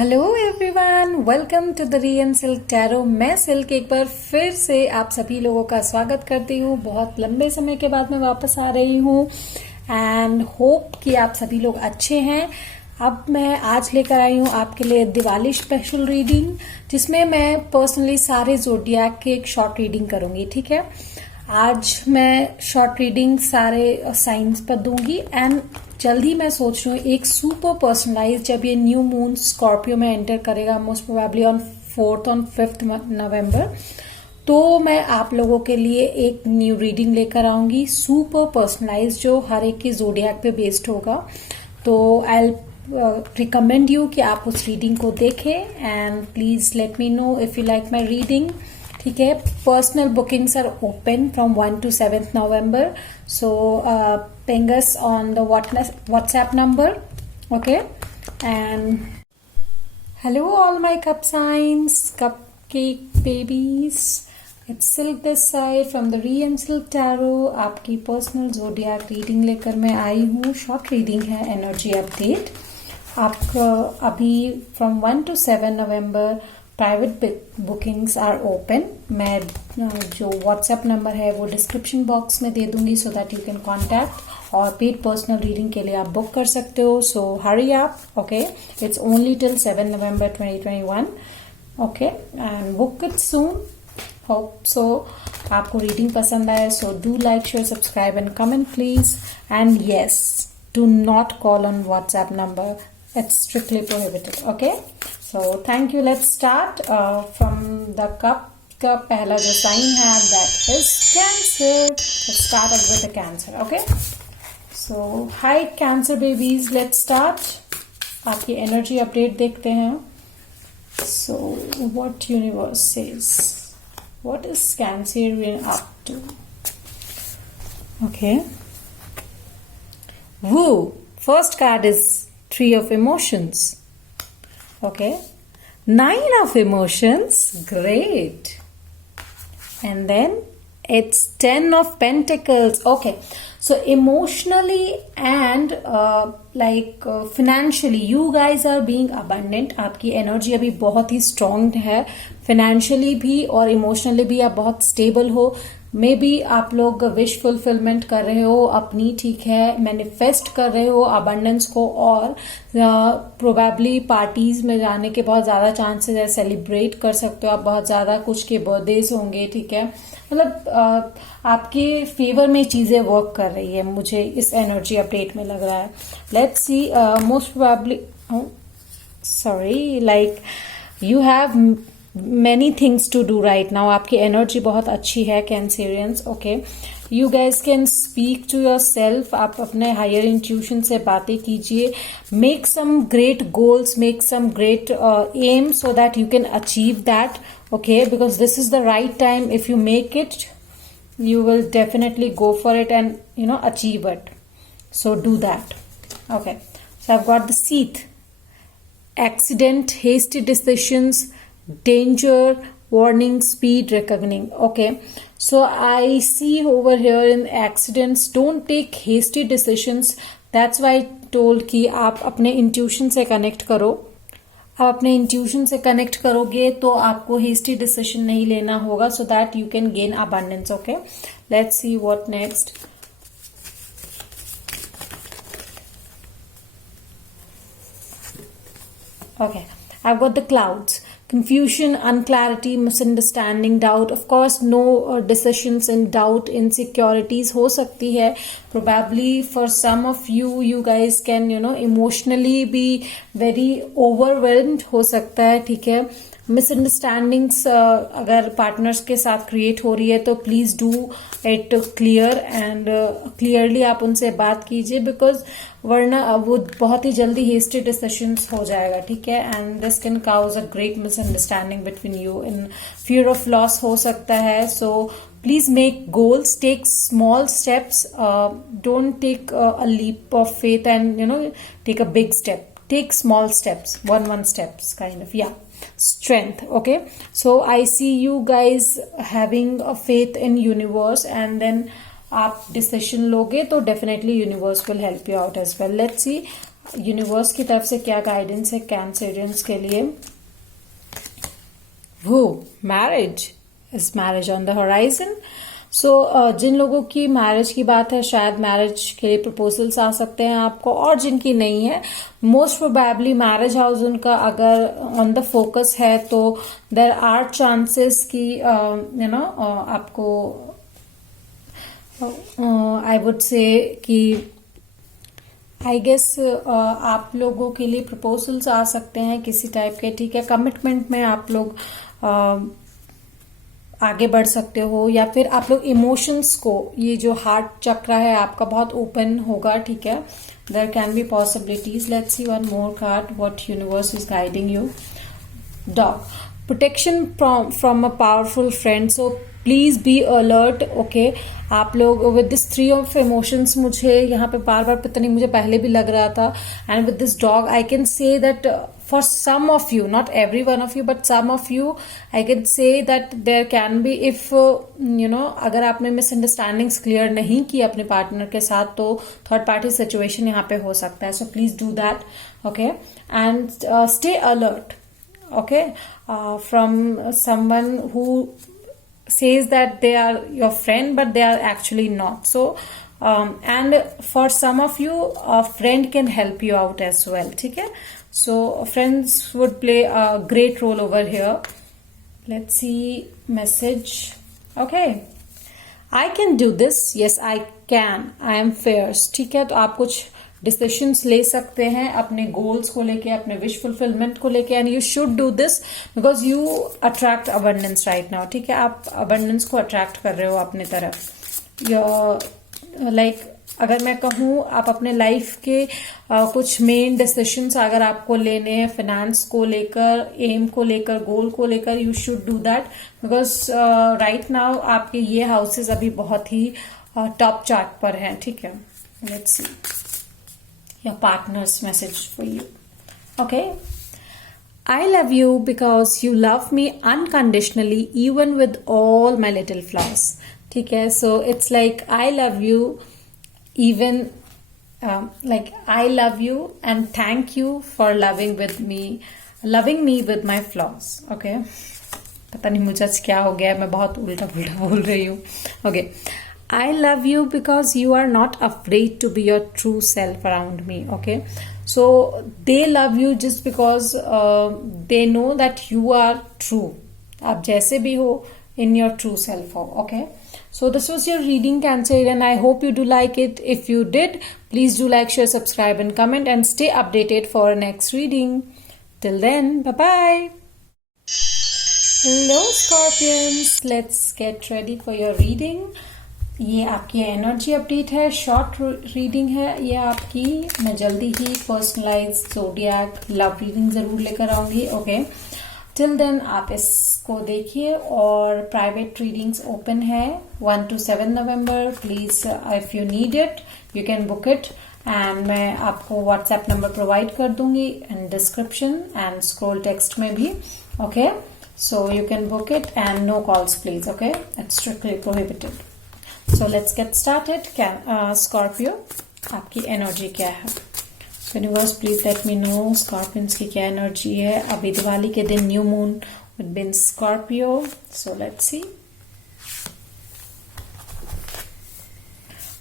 Hello everyone, welcome to the Rian Silk Tarot. मैं Silk एक बार फिर से आप सभी लोगों का स्वागत करती हूँ। बहुत लंबे समय के बाद मैं वापस आ रही हूँ एंड होप कि आप सभी लोग अच्छे हैं। अब मैं आज लेकर आई हूँ आपके लिए दिवाली स्पेशल रीडिंग, जिसमें मैं पर्सनली सारे जोडियाक के एक शॉर्ट रीडिंग करूंगी। ठीक है, आज मैं शॉर्ट रीडिंग सारे साइंस पर दूंगी एंड जल्दी मैं सोच रही हूँ एक सुपर पर्सनलाइज, जब ये न्यू मून स्कॉर्पियो में एंटर करेगा मोस्ट प्रोबेबली ऑन 4th और 5th नवंबर, तो मैं आप लोगों के लिए एक न्यू रीडिंग लेकर आऊंगी सुपर पर्सनलाइज, जो हर एक की जोडियाक पे बेस्ड होगा। तो आई रिकमेंड यू कि आप उस रीडिंग को देखें and please let me know if you like my reading. ठीक है, personal bookings are open from 1 to 7th November, so ping us on the WhatsApp number. Okay, and hello all my cup signs, cupcake babies. It's Silk this side from the Rian Silk Tarot. आपकी personal zodiac reading लेकर मैं आई हूँ। Short reading है, energy update. आपका अभी from 1 to 7 November private bookings are open. मैं जो व्हाट्सएप नंबर है वो डिस्क्रिप्शन बॉक्स में दे दूंगी, so that you can contact, और पेड पर्सनल रीडिंग के लिए आप बुक कर सकते हो। So hurry up, okay, it's only till 7 November 2021, okay, and book it soon. Hope so आपको रीडिंग पसंद आए, so do like, share, subscribe and comment please. And yes, do not call on WhatsApp number, it's strictly prohibited. Okay, so thank you. Let's start from the cup का पहला जो sign है that is Cancer. Let's start off with the Cancer. Okay, so hi Cancer babies, let's start. आपकी energy update देखते हैं। So what universe says, what is Cancerian up to? Okay, woo, first card is Three of Emotions. Okay, 9 of Emotions, great. And then it's 10 of Pentacles. Okay, so emotionally and financially you guys are being abundant. आपकी energy अभी बहुत ही strong है, financially भी और emotionally भी आप बहुत stable हो। मे बी आप लोग विश फुलफिलमेंट कर रहे हो अपनी, ठीक है, मैनिफेस्ट कर रहे हो अबंडेंस को, और प्रोबेबली पार्टीज में जाने के बहुत ज्यादा चांसेस है। सेलिब्रेट कर सकते हो आप, बहुत ज्यादा कुछ के बर्थडेज होंगे। ठीक है, मतलब आपके फेवर में चीजें वर्क कर रही है, मुझे इस एनर्जी अपडेट में लग रहा है। Let's see, most probably you have many things to do right now. आपकी एनर्जी बहुत अच्छी है Cancerians. Okay, you guys can speak to yourself, आप अपने हायर इंट्यूशन से बातें कीजिए। Make some great goals, make some great aim, so that you can achieve that. Okay, because this is the right time. If you make it, you will definitely go for it and achieve it, so do that. Okay, so I've got the Seat, accident, hasty decisions, danger, warning, speed, reckoning. Okay, so I see over here in accidents, don't take hasty decisions. That's why I told कि आप अपने intuition से connect करो। आप अपने intuition से connect करोगे तो आपको हेस्टी डिसीजन नहीं लेना होगा, सो that you can gain abundance. Okay, let's see what next. Okay, I've got the Clouds. Confusion, unclarity, misunderstanding, doubt. Of course, no decisions in doubt, insecurities हो सकती है. Probably for some of you, you guys can, emotionally be very overwhelmed हो सकता है. ठीक है, misunderstandings अगर partners के साथ क्रिएट हो रही है तो please do it clear and clearly आप उनसे बात कीजिए, बिकॉज वरना वो बहुत ही जल्दी हेस्टी डिसीजंस हो जाएगा। ठीक है, and this can cause a great misunderstanding between you, in fear of loss हो सकता है। So please make goals, take small steps, don't take a leap of faith and take a big step, take small steps, one steps kind of. Yeah, strength. Okay, so I see you guys having a faith in universe, and then आप decision लोगे तो definitely universe will help you out as well. Let's see universe की तरफ से क्या guidance है कैंसरियंस के लिए। वो marriage, is marriage on the horizon. So जिन लोगों की मैरिज की बात है, शायद मैरिज के लिए प्रपोजल्स आ सकते हैं आपको, और जिनकी नहीं है, मोस्ट प्रोबेबली मैरिज हाउस उनका अगर ऑन द फोकस है तो देर आर चांसेस कि यू नो आपको आई वुड से कि आई गेस आप लोगों के लिए प्रपोजल्स आ सकते हैं किसी टाइप के, ठीक है। कमिटमेंट में आप लोग आगे बढ़ सकते हो, या फिर आप लोग इमोशंस को, ये जो हार्ट चक्र है आपका बहुत ओपन होगा, ठीक है। There can be possibilities. Let's see one more card, what universe is guiding you. Dog, protection from a powerful friend, so please be alert, okay. आप लोग विद दिस 3 ऑफ इमोशंस, मुझे यहाँ पे बार बार पता नहीं, मुझे पहले भी लग रहा था, and with this dog I can say that for some of you, not every one of you, but some of you, I can say that there can be, if you know, अगर आपने misunderstandings clear नहीं की अपने partner के साथ, तो third party situation यहाँ पे हो सकता है। So please do that, okay, and stay alert, okay, from someone who says that they are your friend but they are actually not. So and for some of you, a friend can help you out as well, ठीक है। So friends would play a great role over here. Let's see message. Okay, I can do this. Yes, I can. I am fierce. ठीक है, तो आप कुछ decisions ले सकते हैं अपने गोल्स को लेके, अपने विश फुलफिलमेंट को लेके, and you should do this because you attract abundance right now, ठीक है। आप अबंडेंस को अट्रैक्ट कर रहे हो अपने तरफ। लाइक अगर मैं कहूँ, आप अपने लाइफ के कुछ मेन डिसीशंस अगर आपको लेने हैं, फाइनेंस को लेकर, एम को लेकर, गोल को लेकर, you should do that because right now आपके ये हाउसेस अभी बहुत ही टॉप चार्ट पर हैं, ठीक है। Let's C your partner's message for you. Okay, I love you because you love me unconditionally even with all my little flaws, ठीक है। So it's like I love you even like I love you and thank you for loving me with my flaws, okay। पता नहीं मुझे आज क्या हो गया, मैं बहुत उल्टा पुल्टा बोल रही हूँ, okay। I love you because you are not afraid to be your true self around me, okay। So they love you just because they know that you are true. आप जैसे भी हो, in your true self हो, okay। So this was your reading, Cancer, and I hope you do like it. If you did, please do like, share, subscribe and comment and stay updated for next reading. Till then, bye-bye. Hello Scorpions, let's get ready for your reading. ये आपकी energy update है, short reading है ये आपकी। मैं जल्दी ही personalise zodiac love reading ज़रूर लेकर आऊँगी, ओके। टिल देन आप इसको देखिए, और प्राइवेट रीडिंग्स ओपन है 1 to 7 November. Please if you need it you can book it, and मैं आपको व्हाट्सएप नंबर प्रोवाइड कर दूंगी in description and scroll text में भी, okay. So you can book it and no calls please, okay, it's strictly prohibited. So let's get started. Scorpio, आपकी energy क्या है? Universe please let me know Scorpions की क्या energy है अभी दिवाली के दिन, new moon with bin Scorpio. So let's see.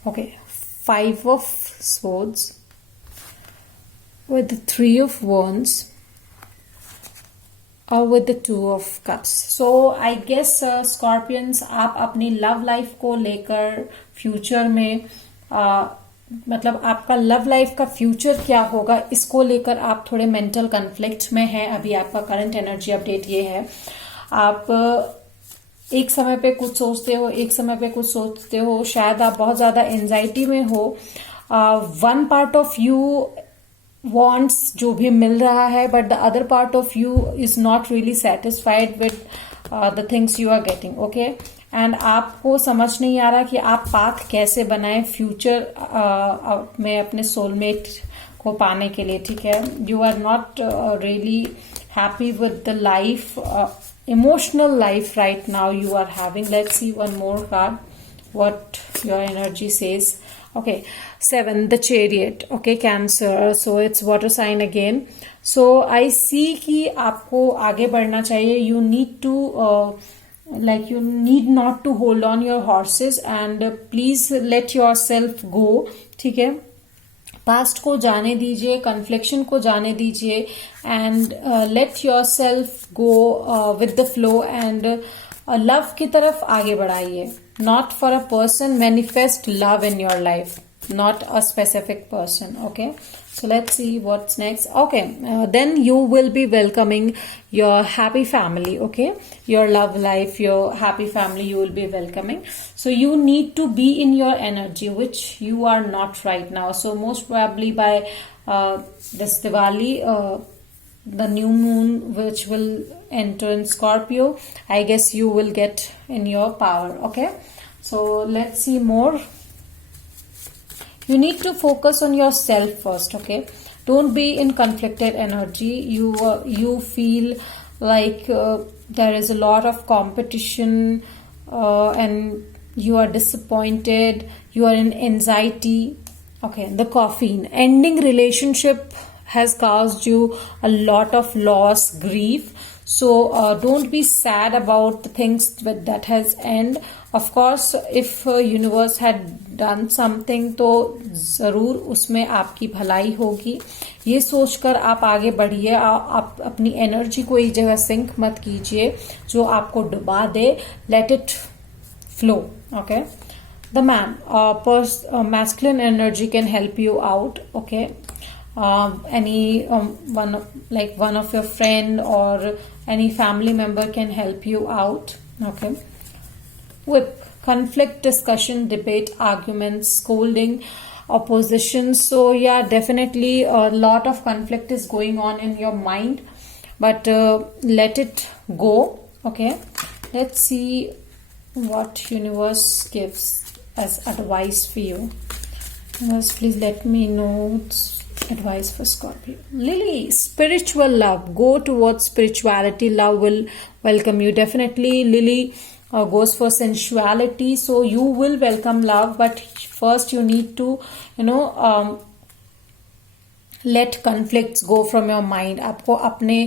Okay, 5 of swords with the 3 of wands और with the 2 of cups. So I guess Scorpions, आप अपनी लव लाइफ को लेकर फ्यूचर में मतलब आपका लव लाइफ का फ्यूचर क्या होगा, इसको लेकर आप थोड़े मेंटल कन्फ्लिक्ट में हैं अभी। आपका करंट एनर्जी अपडेट ये है। आप एक समय पे कुछ सोचते हो, एक समय पे कुछ सोचते हो, शायद आप बहुत ज्यादा एंजाइटी में हो। One part of you wants जो भी मिल रहा है, but the other part of you is not really satisfied with the things you are getting, okay। and आपको समझ नहीं आ रहा कि आप पाथ कैसे बनाएं फ्यूचर में अपने सोलमेट को पाने के लिए, ठीक है। you are not really happy with the life, emotional life right now you are having. Let's see one more card what your energy says Okay, 7, the chariot. Okay, Cancer. So it's water sign again. So I see कि आपको आगे बढ़ना चाहिए. You need to like you need not to hold on your horses and please let yourself go. ठीक है. Past को जाने दीजिए, कन्फ्लिक्शन को जाने दीजिए and let your self go with the flow and love की तरफ आगे बढ़ाइए. Not for a person, manifest love in your life, not a specific person. Okay, so let's see what's next. Okay, then you will be welcoming your happy family. Okay, your love life, your happy family you will be welcoming. So you need to be in your energy, which you are not right now. So most probably by this Diwali, the new moon which will enter in Scorpio, I guess you will get in your power. Okay, so let's see more. You need to focus on yourself first. Okay, don't be in conflicted energy. You feel like there is a lot of competition and you are disappointed, you are in anxiety. Okay, the caffeine, ending relationship has caused you a lot of loss, grief. So don't be sad about the things that has end. Of course, if universe had done something, तो जरूर उसमें आपकी भलाई होगी. ये सोचकर आप आगे बढ़िए. आप अपनी एनर्जी को एक जगह सिंक मत कीजिए जो आपको डुबा दे. Let it flow. Okay, the man, masculine energy can help you out. Okay, any one of your friend or any family member can help you out. Okay, with conflict, discussion, debate, arguments, scolding, opposition. So yeah, definitely a lot of conflict is going on in your mind, but let it go. Okay, let's see what universe gives as advice for you. Universe, please let me know advice for Scorpio. Lily, spiritual love. Go towards spirituality. Love will welcome you. Definitely, Lily goes for sensuality. So you will welcome love, but first you need to, let conflicts go from your mind. आपको अपने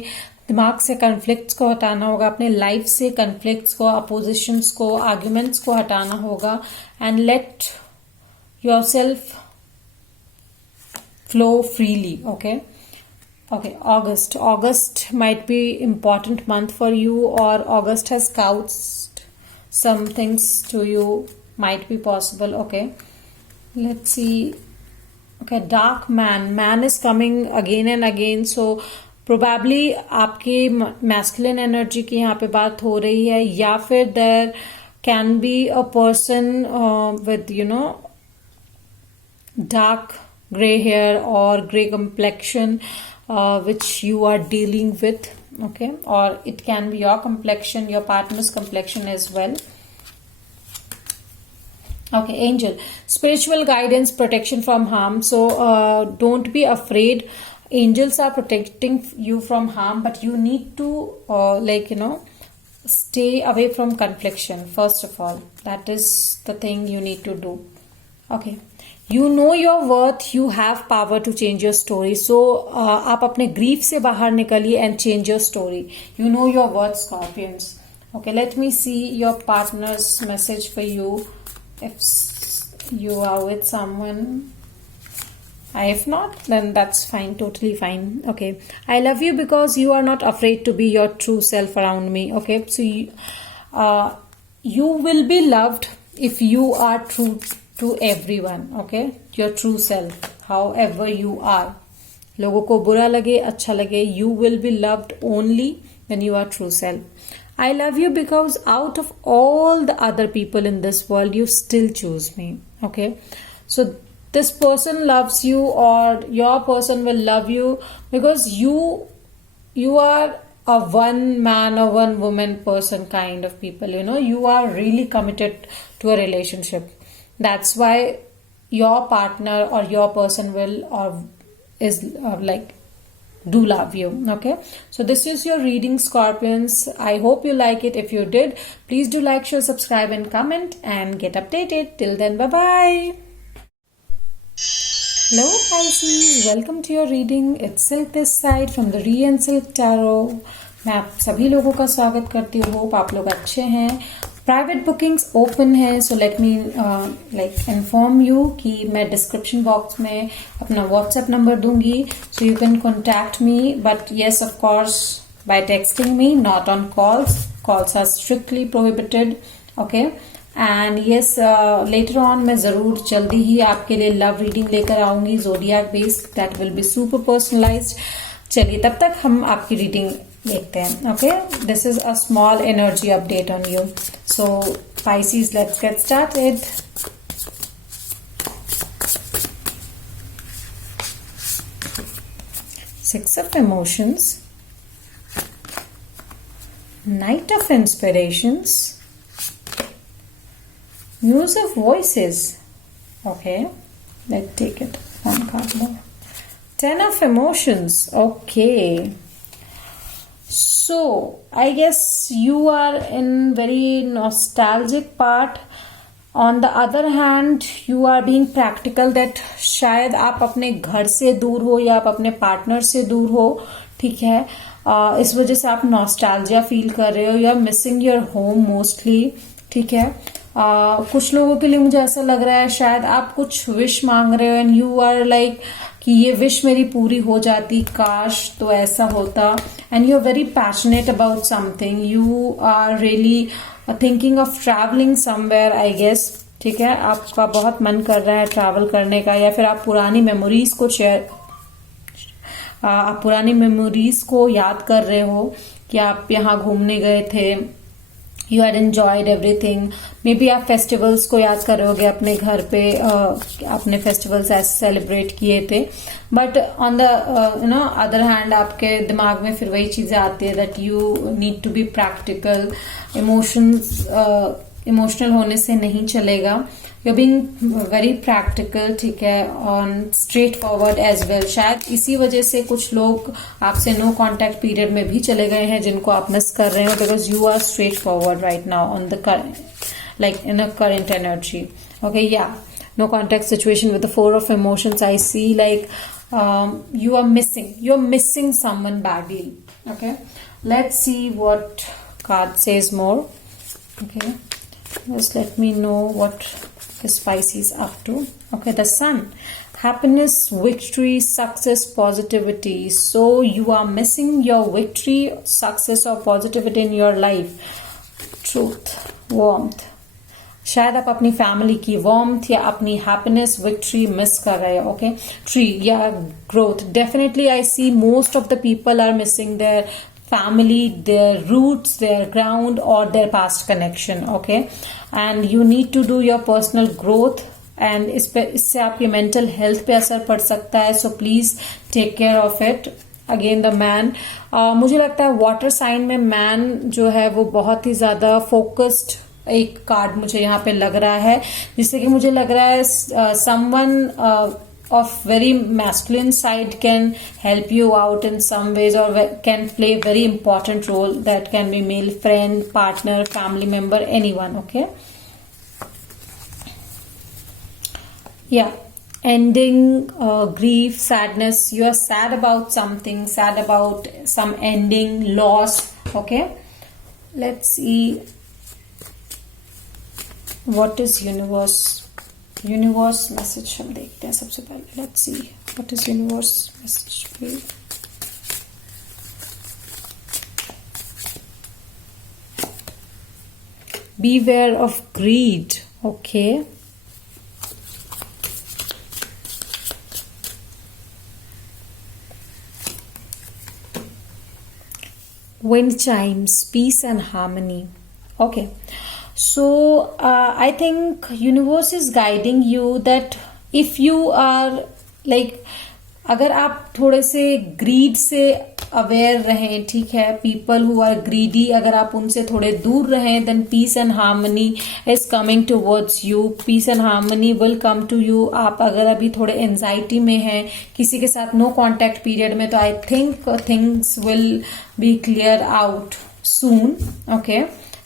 दिमाग से conflicts को हटाना होगा, अपने life से conflicts को, अपोजिशंस को, आर्ग्यूमेंट्स को हटाना होगा and let yourself flow freely. Okay, August might be important month for you, or August has caused some things to you, might be possible. Okay, let's see. Okay, dark man is coming again and again. So probably आपकी masculine energy की यहाँ पे बात हो रही है, या फिर there can be a person with dark gray hair or gray complexion which you are dealing with. Okay, or it can be your complexion, your partner's complexion as well. Okay, angel, spiritual guidance, protection from harm. So don't be afraid. Angels are protecting you from harm, but you need to stay away from confliction. First of all, that is the thing you need to do. Okay, you know your worth, you have power to change your story. So आप अपने grief से बाहर निकलिए and change your story. You know your worth, Scorpions. Okay, let me see your partner's message for you. If you are with someone, if not, then that's fine, totally fine. Okay, I love you because you are not afraid to be your true self around me. Okay, so you will be loved if you are true to everyone. Okay, your true self, however you are. लोगों को बुरा लगे, अच्छा लगे, you will be loved only when you are true self. I love you because out of all the other people in this world, you still choose me. Okay, so this person loves you, or your person will love you because you are a one man or one woman person kind of people. You are really committed to a relationship. That's why your partner or your person will do love you. Okay, so this is your reading, Scorpions. I hope you like it. If you did, please do like, share, subscribe and comment and get updated. Till then, bye bye. Hello Pisces, welcome to your reading. It's Silk this side from the Re and Silk Tarot. मैं आप सभी लोगों का स्वागत करती हूँ. Hope आप लोग अच्छे हैं. प्राइवेट बुकिंग्स ओपन है, so let me inform you कि मैं डिस्क्रिप्शन बॉक्स में अपना व्हाट्सएप नंबर दूंगी, so you can contact me, but yes of course by texting me, not on calls. Calls are strictly prohibited. Okay. And yes, later on मैं जरूर जल्दी ही आपके लिए लव रीडिंग लेकर आऊंगी, जोडियाक based, that will be super personalised. चलिए तब तक हम आपकी रीडिंग देखते हैं. Okay, this is a small energy update on you. So Pisces, let's get started. Six of Emotions, Knight of Inspirations, Muse of Voices. Okay, let's take it one card more. Ten of Emotions. Okay, so I guess you are in very nostalgic part. On the other hand, you are being practical that शायद आप अपने घर से दूर हो या आप अपने पार्टनर से दूर हो. ठीक है, इस वजह से आप नॉस्टैल्जिया फील कर रहे हो. You are missing your home mostly. ठीक है, कुछ लोगों के लिए मुझे ऐसा लग रहा है शायद आप कुछ विश मांग रहे हो एंड यू आर लाइक कि ये विश मेरी पूरी हो जाती, काश तो ऐसा होता. And you are very passionate about something. You are really thinking of travelling somewhere, I guess. ठीक है, आपका बहुत मन कर रहा है ट्रैवल करने का, या फिर आप पुरानी मेमोरीज को याद कर रहे हो कि आप यहाँ घूमने गए थे. You had enjoyed everything. May be आप फेस्टिवल्स को याद कर रहे होगे अपने घर पे, अपने फेस्टिवल्स ऐसे सेलिब्रेट किए थे. But on the other hand आपके दिमाग में फिर वही चीजें आती है that you need to be practical. Emotional होने से नहीं चलेगा. You being very practical. ठीक है, on straightforward as well. शायद इसी वजह से कुछ लोग आपसे नो कॉन्टेक्ट पीरियड में भी चले गए हैं जिनको आप मिस कर रहे हो, because you are straightforward right now on the like in a current energy. Okay, yeah, no contact situation with the Four of Emotions. I see like you're missing someone badly. Okay, let's see what card says more. Okay, just let me know what this Pisces up to. Okay, the Sun, happiness, victory, success, positivity. So you are missing your victory, success or positivity in your life. Truth, warmth. शायद आप अपनी family की warmth या अपनी happiness, victory miss कर रहे हो. Okay, tree या growth. Definitely I see most of the people are missing their family, their roots, their ground or their past connection. Okay, and you need to do your personal growth and इससे आपकी mental health पे असर पड़ सकता है. So please take care of it. Again the man, मुझे लगता है वाटर साइन में मैन जो है वो बहुत ही ज्यादा फोकस्ड एक कार्ड मुझे यहाँ पे लग रहा है, जिससे कि मुझे लग रहा है someone of very masculine side can help you out in some ways or can play a very important role. That can be male friend, partner, family member, anyone. Okay, yeah, ending, grief, sadness. You are sad about something, sad about some ending, loss. Okay, let's see what is universe message हम देखते हैं सबसे पहले. Let's see what is universe message please. Beware of greed. Okay, wind chimes, peace and harmony. Okay, so I think universe is guiding you that if you are like, अगर आप थोड़े से grid से अवेयर रहें, ठीक है, people who are greedy, अगर आप उनसे थोड़े दूर रहें, then peace and harmony is coming towards you. Peace and harmony will come to you. आप अगर अभी थोड़े एंजाइटी में हैं, किसी के साथ नो कॉन्टेक्ट पीरियड में, तो I think things will be clear out soon. Okay,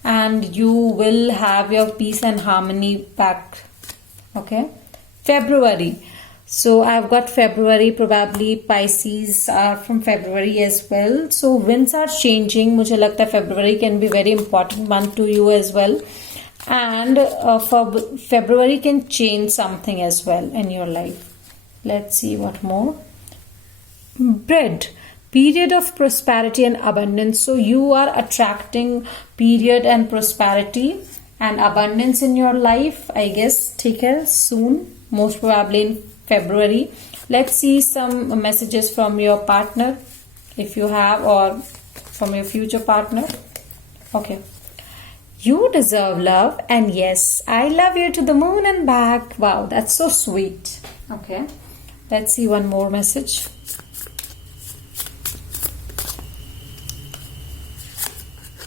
and you will have your peace and harmony back. Okay, February. So I've got February, probably Pisces are from February as well. So winds are changing. मुझे लगता है February can be very important month to you as well. And for February can change something as well in your life. Let's see what more. Bread. Period of prosperity and abundance. So you are attracting period and prosperity and abundance in your life, I guess. ठीक है, soon, most probably in February. Let's see some messages from your partner, if you have, or from your future partner. Okay. You deserve love, and yes, I love you to the moon and back. Wow, that's so sweet. Okay. Let's see one more message.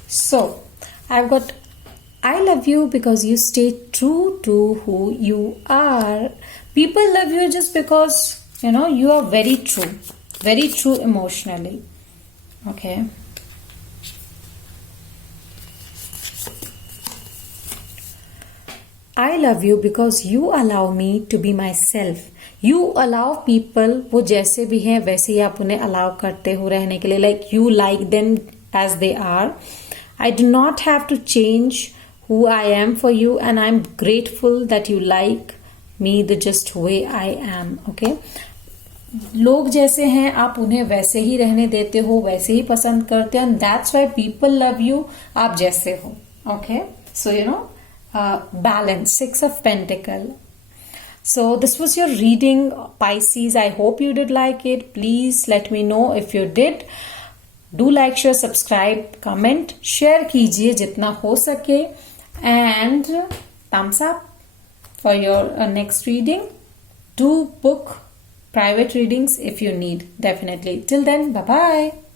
So, I've got I love you because you stay true to who you are. People love you just because, you are very true emotionally. Okay. I love you because you allow me to be myself. You allow people, वो जैसे भी हैं वैसे ही आप उन्हें allow करते हो रहने के लिए. Like you like them as they are. I do not have to change who I am for you, and I'm grateful that you like me the just way I am. Okay. लोग जैसे हैं आप उन्हें वैसे ही रहने देते हो, वैसे ही पसंद करते हैं, and that's why people love you. आप जैसे हो. Okay. So balance. 6 of Pentacles. So this was your reading, Pisces. I hope you did like it. Please let me know if you did. Do like, share, subscribe, comment, share कीजिए जितना हो सके, and thumbs up for your next reading. Do book private readings if you need, definitely. Till then, bye bye.